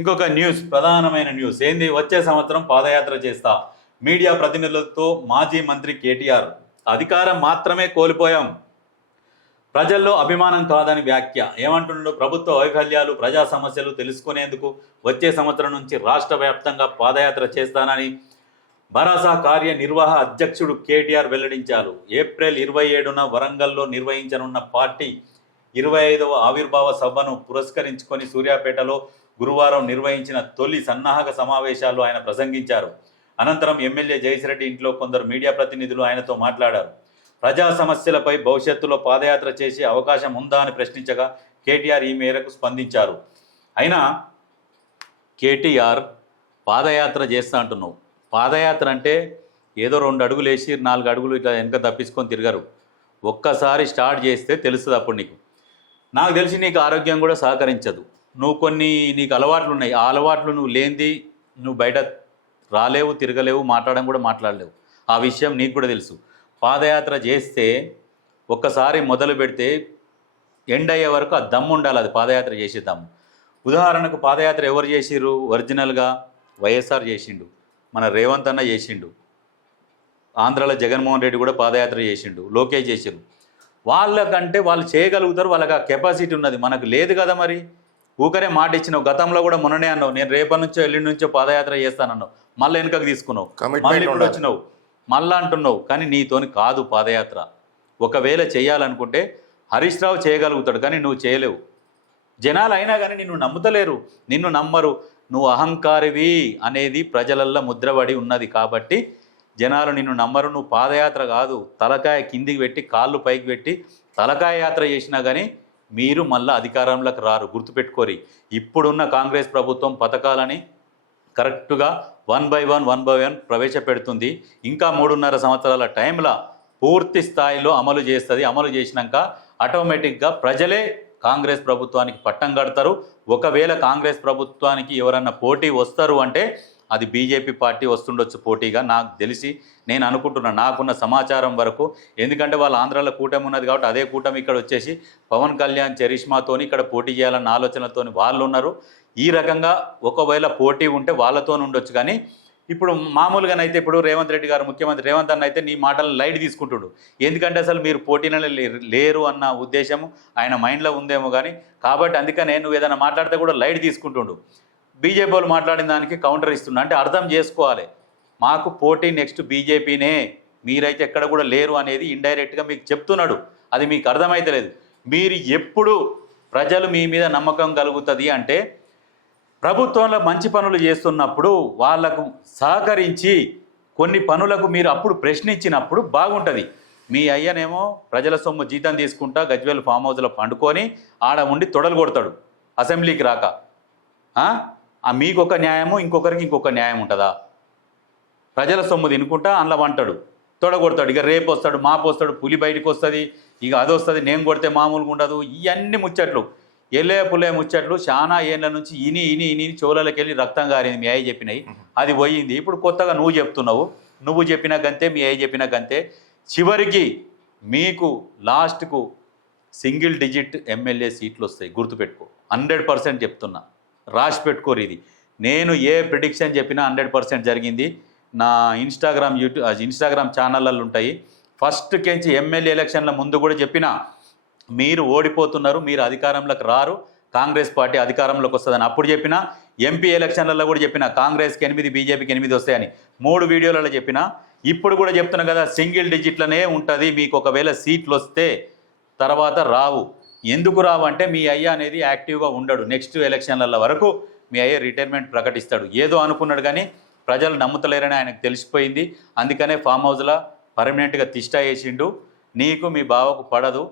ఇంకొక న్యూస్, ప్రధానమైన న్యూస్ ఏంది? వచ్చే సంవత్సరం పాదయాత్ర చేస్తా. మీడియా ప్రతినిధులతో మాజీ మంత్రి కేటీఆర్. అధికారం మాత్రమే కోల్పోయాం, ప్రజల్లో అభిమానం కాదని వ్యాఖ్య. ఏమంటున్నాడు? ప్రభుత్వ వైఫల్యాలు, ప్రజా సమస్యలు తెలుసుకునేందుకు వచ్చే సంవత్సరం నుంచి రాష్ట్ర వ్యాప్తంగా పాదయాత్ర చేస్తానని భరోసా కార్యనిర్వాహ అధ్యక్షుడు కేటీఆర్ వెల్లడించారు. ఏప్రిల్ 27న వరంగల్లో నిర్వహించనున్న పార్టీ 25వ ఆవిర్భావ సభను పురస్కరించుకొని సూర్యాపేటలో గురువారం నిర్వహించిన తొలి సన్నాహక సమావేశాల్లో ఆయన ప్రసంగించారు. అనంతరం ఎమ్మెల్యే జయశ్రెడ్డి ఇంట్లో కొందరు మీడియా ప్రతినిధులు ఆయనతో మాట్లాడారు. ప్రజా సమస్యలపై భవిష్యత్తులో పాదయాత్ర చేసే అవకాశం ఉందా అని ప్రశ్నించగా కేటీఆర్ ఈ మేరకు స్పందించారు. అయినా కేటీఆర్ పాదయాత్ర చేస్తా అంటున్నావు. పాదయాత్ర అంటే ఏదో 2 అడుగులు వేసి 4 అడుగులు ఇట్లా వెనక తప్పించుకొని తిరగరు. ఒక్కసారి స్టార్ట్ చేస్తే తెలుస్తుంది అప్పుడు నీకు. నాకు తెలిసి నీకు ఆరోగ్యం కూడా సహకరించదు. నీకు అలవాట్లు ఉన్నాయి. ఆ అలవాట్లు నువ్వు లేనిది నువ్వు బయట రాలేవు, తిరగలేవు, మాట్లాడడం కూడా మాట్లాడలేవు. ఆ విషయం నీకు కూడా తెలుసు. పాదయాత్ర చేస్తే ఒక్కసారి మొదలు పెడితే ఎండ్ అయ్యే వరకు ఆ దమ్ము ఉండాలి. అది పాదయాత్ర చేసే దమ్ము. ఉదాహరణకు పాదయాత్ర ఎవరు చేసిర్రు? ఒరిజినల్గా వైఎస్ఆర్ చేసిండు, మన రేవంత్ అన్న చేసిండు, ఆంధ్రాలో జగన్మోహన్ రెడ్డి కూడా పాదయాత్ర చేసిండు, లోకేష్ చేసిరు. వాళ్ళకంటే వాళ్ళు చేయగలుగుతారు, వాళ్ళకి ఆ కెపాసిటీ ఉన్నది. మనకు లేదు కదా. మరి ఊకరే మాట ఇచ్చినావు. గతంలో కూడా మొన్ననే అన్నావు, నేను రేపటి నుంచో ఎల్లుండి నుంచో పాదయాత్ర చేస్తానన్నావు. మళ్ళీ వెనుకకు తీసుకున్నావు, మళ్ళీ ఇప్పుడు వచ్చినావు, మళ్ళా అంటున్నావు. కానీ నీతోని కాదు పాదయాత్ర. ఒకవేళ చేయాలనుకుంటే హరీష్ రావు చేయగలుగుతాడు, కానీ నువ్వు చేయలేవు. జనాలు అయినా కానీ నిన్ను నమ్ముతలేరు, నిన్ను నమ్మరు. నువ్వు అహంకారివి అనేది ప్రజలల్లో ముద్రపడి ఉన్నది కాబట్టి జనాలు నిన్ను నమ్మరు. నువ్వు పాదయాత్ర కాదు, తలకాయ కిందికి పెట్టి కాళ్ళు పైకి పెట్టి తలకాయ యాత్ర చేసినా కానీ మీరు మళ్ళీ అధికారంలోకి రారు. గుర్తుపెట్టుకోరి. ఇప్పుడున్న కాంగ్రెస్ ప్రభుత్వం పథకాలని కరెక్ట్గా 1 by 1 ప్రవేశపెడుతుంది. ఇంకా 3.5 సంవత్సరాల టైంలో పూర్తి స్థాయిలో అమలు చేస్తుంది. అమలు చేసినాక ఆటోమేటిక్గా ప్రజలే కాంగ్రెస్ ప్రభుత్వానికి పట్టం కడతారు. ఒకవేళ కాంగ్రెస్ ప్రభుత్వానికి ఎవరన్నా పోటీ వస్తారు అంటే అది బీజేపీ పార్టీ వస్తుండొచ్చు పోటీగా. నాకు తెలిసి నేను అనుకుంటున్నా, నాకున్న సమాచారం వరకు. ఎందుకంటే వాళ్ళు ఆంధ్రాలో కూటమి ఉన్నది కాబట్టి అదే కూటమి ఇక్కడ వచ్చేసి పవన్ కళ్యాణ్ చరిష్మాతోని ఇక్కడ పోటీ చేయాలన్న ఆలోచనలతోని వాళ్ళు ఉన్నారు. ఈ రకంగా ఒకవేళ పోటీ ఉంటే వాళ్ళతో ఉండొచ్చు. కానీ ఇప్పుడు మామూలుగానైతే ఇప్పుడు రేవంత్ రెడ్డి గారు, ముఖ్యమంత్రి రేవంత్ అన్న అయితే నీ మాటలను లైట్ తీసుకుంటుడు. ఎందుకంటే అసలు మీరు పోటీలో లేరు అన్న ఉద్దేశము ఆయన మైండ్లో ఉందేమో కానీ. కాబట్టి అందుకనే నువ్వు ఏదైనా మాట్లాడితే కూడా లైట్ తీసుకుంటుండు. బీజేపీ వాళ్ళు మాట్లాడిన దానికి కౌంటర్ ఇస్తున్నా అంటే అర్థం చేసుకోవాలి. మాకు పోటీ నెక్స్ట్ బీజేపీనే, మీరైతే ఎక్కడ కూడా లేరు అనేది ఇండైరెక్ట్గా మీకు చెప్తున్నాడు. అది మీకు అర్థమైతలేదు. మీరు ఎప్పుడు ప్రజలు మీ మీద నమ్మకం కలుగుతుంది అంటే ప్రభుత్వంలో మంచి పనులు చేస్తున్నప్పుడు వాళ్లకు సహకరించి కొన్ని పనులకు మీరు అప్పుడు ప్రశ్నించినప్పుడు బాగుంటుంది. మీ అయ్యనేమో ప్రజల సొమ్ము జీతం తీసుకుంటా గజ్వేల్ ఫామ్ హౌస్లో పండుకొని ఆడ ఉండి తొడలు కొడతాడు అసెంబ్లీకి రాక. మీకు ఒక న్యాయము, ఇంకొకరికి ఇంకొక న్యాయం ఉంటుందా? ప్రజల సొమ్ము తినుకుంటా అందులో వంటాడు, తొడగొడతాడు. ఇక రేపు వస్తాడు, మాపు వస్తాడు, పులి బయటకు వస్తుంది, ఇక అది వస్తుంది, నేను కొడితే మామూలుగా ఉండదు. ఇవన్నీ ముచ్చట్లు, ఎల్లే పుల్లే ముచ్చట్లు. చాలా ఏళ్ళ నుంచి ఇని చోళలకి వెళ్ళి రక్తం గారింది. మీ అయ్య చెప్పినాయి, అది పోయింది. ఇప్పుడు కొత్తగా నువ్వు చెప్తున్నావు. నువ్వు చెప్పిన గంతే, మీ అయ్య చెప్పిన గంతే. చివరికి మీకు లాస్ట్కు సింగిల్ డిజిట్ ఎమ్మెల్యే సీట్లు వస్తాయి. గుర్తుపెట్టుకో. 100% చెప్తున్నా, రాసి పెట్టుకోరు. ఇది నేను ఏ ప్రిడిక్షన్ చెప్పినా 100% జరిగింది. నా ఇన్స్టాగ్రామ్ ఛానళ్ళల్లో ఉంటాయి. ఫస్ట్ కెంచి ఎమ్మెల్యే ఎలక్షన్ల ముందు కూడా చెప్పిన, మీరు ఓడిపోతున్నారు, మీరు అధికారంలోకి రారు, కాంగ్రెస్ పార్టీ అధికారంలోకి వస్తుందని అప్పుడు చెప్పిన. ఎంపీ ఎలక్షన్లలో కూడా చెప్పిన కాంగ్రెస్కి 8 బీజేపీకి 8 వస్తాయని 3 వీడియోలలో చెప్పిన. ఇప్పుడు కూడా చెప్తున్నా కదా, సింగిల్ డిజిట్లనే ఉంటుంది. మీకు ఒకవేళ సీట్లు వస్తే తర్వాత రావు. ఎందుకు రావు అంటే మీ అయ్య అనేది యాక్టివ్గా ఉండడు. నెక్స్ట్ ఎలక్షన్ల వరకు మీ అయ్య రిటైర్మెంట్ ప్రకటిస్తాడు. ఏదో అనుకున్నాడు కానీ ప్రజలు నమ్ముతలేరని ఆయనకు తెలిసిపోయింది. అందుకనే ఫామ్ హౌస్లో పర్మనెంట్గా తిష్ట వేసిండు. నీకు మీ బావకు పడదు.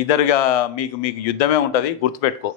ఇద్దరుగా మీకు యుద్ధమే ఉంటుంది. గుర్తుపెట్టుకో.